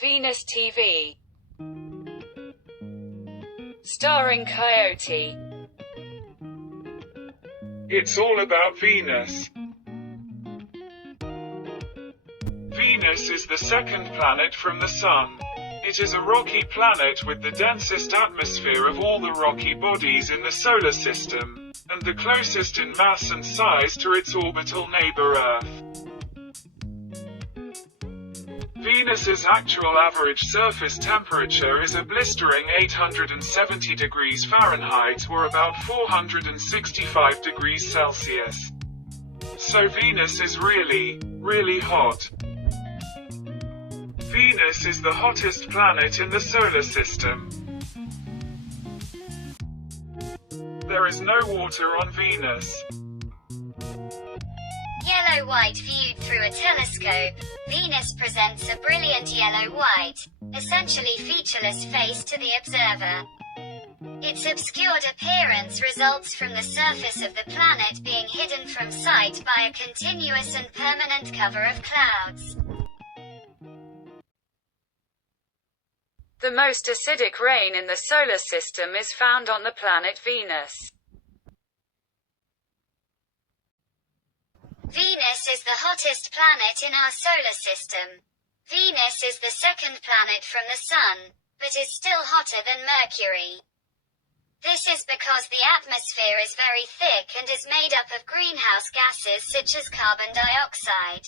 Venus TV. Starring Coyote. It's all about Venus. Venus is the second planet from the Sun. It is a rocky planet with the densest atmosphere of all the rocky bodies in the solar system, and the closest in mass and size to its orbital neighbor Earth. Venus's actual average surface temperature is a blistering 870 degrees Fahrenheit or about 465 degrees Celsius. So Venus is really hot. Venus is the hottest planet in the solar system. There is no water on Venus. Yellow-white viewed through a telescope, Venus presents a brilliant yellow-white, essentially featureless face to the observer. Its obscured appearance results from the surface of the planet being hidden from sight by a continuous and permanent cover of clouds. The most acidic rain in the solar system is found on the planet Venus. Venus is the hottest planet in our solar system. Venus is the second planet from the Sun, but is still hotter than Mercury. This is because the atmosphere is very thick and is made up of greenhouse gases such as carbon dioxide.